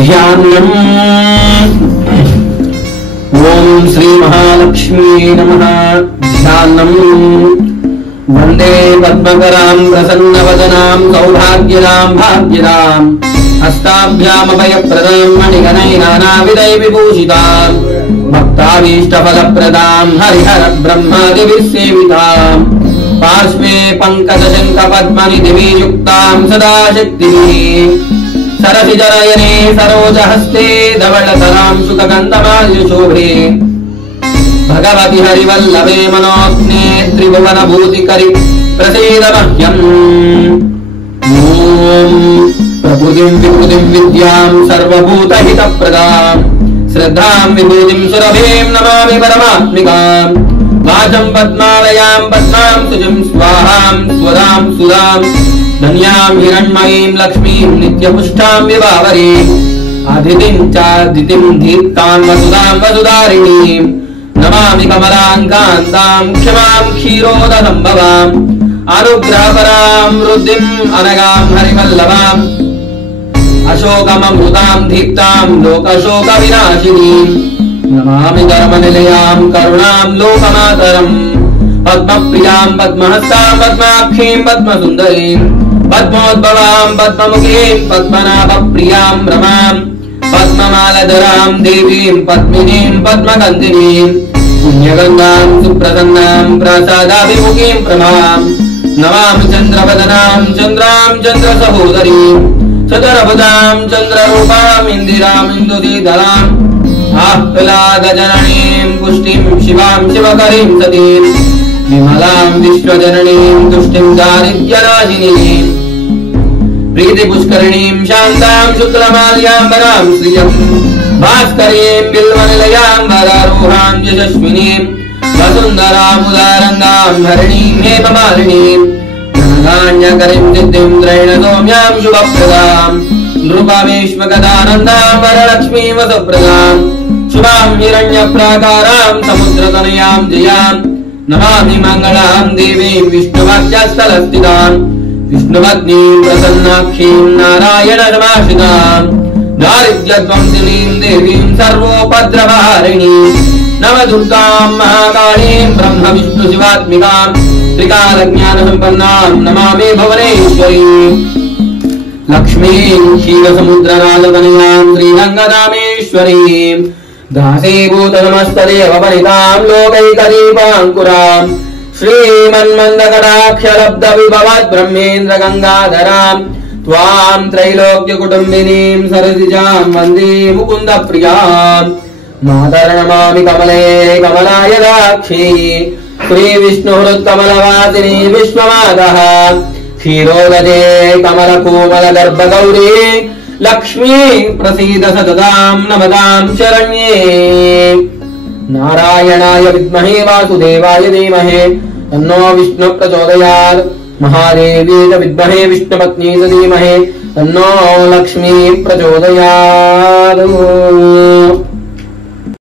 ध्यानम्। ओम श्री महालक्ष्मी नमः। ध्यानम्। वंदे पद्मकरां प्रसन्नवदनां सौभाग्यदां भाग्यदां हस्ताभ्यामभयप्रदां मणिगणैः विभूषितां भक्ताभीष्टफलप्रदां हरिहर ब्रह्मादिभिः सेवितां पार्श्वे पंकजशङ्खपद्मनिधियुक्तां सदा शक्तिः सरसिजनयने सरोजहस्ते धवलतरां सुखगन्धमाल्यशोभे भगवति हरिवल्लभे मनोज्ञे त्रिभुवनभूतिकरि प्रसीद मह्यम्। ओम प्रकृतिं विकृतिं विद्यां सर्वभूतहितप्रदां श्रद्धां विभूतिं सुरभिं नमामि परमात्मिकां वाचं पद्मालयां पद्मां सुजं स्वाहां स्वदां सुदां धन्यां हिरण्मयीं लक्ष्मीं नित्यपुष्टां विभावरीं आदितिं चादितिं दीप्तां वसुदां वसुधारिणीं नमामि कमलाकान्तां क्षमां क्षीरोदसम्भवाम् अनुग्रहपरां वृद्धिं अनगां हरिवल्लभाम् अशोकममृतां दीप्तां लोकशोकविनाशिनीं नमामि धर्मनिलयां करुणां लोकमातरम् पद्मप्रियां पद्महस्तां पद्माक्षीं पद्मसुन्दरीं पद्मोद्भवां पद्ममुखीं पद्मनाभप्रियां रमां पद्ममालधरां देवीं पद्मिनीं पद्मगन्धिनीं पुण्यगंगां सुप्रसन्नां प्रसादाभिमुखीं प्रभां नमामि चन्द्रवदनां चन्द्रां चन्द्रसहोदरीं चतुर्भुजां चन्द्ररूपां इन्दिरां इन्दुदीधरां आह्लादजननीं पुष्टिं शिवां शिवकरीं सतीं विमलां विश्वजननीं तुष्टिं दारिद्र्यनाशिनीं प्रीतिपुष्करिणीं शान्तां शुक्लमाल्याम्बरां श्रियं भास्करीं बिल्वनिलयां वरारोहां यशस्विनीं वसुन्धरामुदारङ्गां हरिणीं हेममालिनीं गणगान्यकरीं सिद्धिं त्रैणसौम्यां शुभप्रदां नृपमेष्मगदानन्दां वरलक्ष्मीं वसुप्रदां शुभां हिरण्यप्राकारां समुद्रतनयां जयां नमामि मङ्गलां देवीं विष्णुभक्त्यस्थलस्थितां विष्णुपत्नीं प्रसन्नाक्षीं नारायणसमाश्रितां दारिद्र्यध्वंसिनीं देवीं सर्वोपद्रवहारिणीं नवदुर्गां महाकालीं ब्रह्मविष्णुशिवात्मिकां त्रिकालज्ञानसम्पन्नां नमामि भुवनेश्वरीं लक्ष्मीं क्षीरसमुद्रराजतनयां श्रीरङ्गरामेश्वरीं दासीभूतनमस्तदेव वनितां लोकैकदीपाङ्कुरां श्रीमन्मन्दकटाक्षलब्धविभवद् ब्रह्मेन्द्र गंगाधरां त्वां त्रैलोक्यकुटुम्बिनीं सरसिजां वन्दे मुकुन्दप्रियां मातर्नमामि कमले कमलाय दाक्षी श्रीविष्णुहृत्कमलवासिनी विश्वमातः क्षीरोदजे कमलकोमलगर्भगौरी लक्ष्मी प्रसीद सततां नमतां शरण्ये। नारायणाय विद्महे वासुदेवाय धीमहि तन्नो विष्णु प्रचोदयात् महादेवी च विद्महे विष्णुपत्नी च धीमहि तन्नो लक्ष्मी प्रचोदयात्।